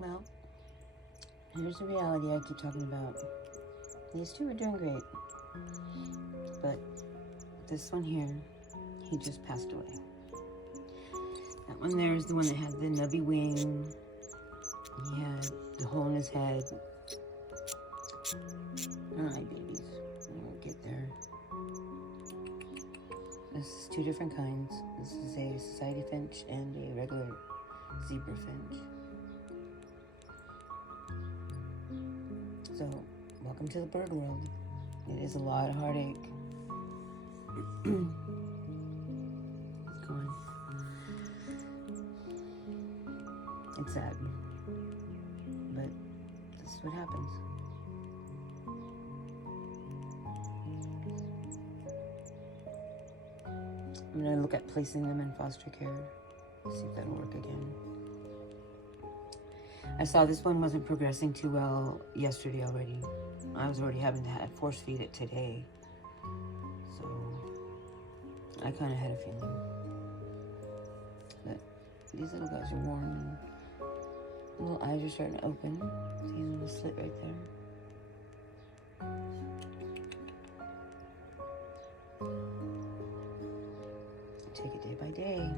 Well, here's the reality I keep talking about. These two are doing great. But this one here, he just passed away. That one there is the one that had the nubby wing. He had the hole in his head. Alright, babies. We'll get there. This is two different kinds. This is a society finch and a regular zebra finch. So, welcome to the bird world. It is a lot of heartache. He's gone. It's sad. But this is what happens. I'm gonna look at placing them in foster care. See if that'll work again. I saw this one wasn't progressing too well yesterday already. I was already having to force feed it today. So I kind of had a feeling. But these little guys are warm and little eyes are starting to open. See a little slit right there. Take it day by day.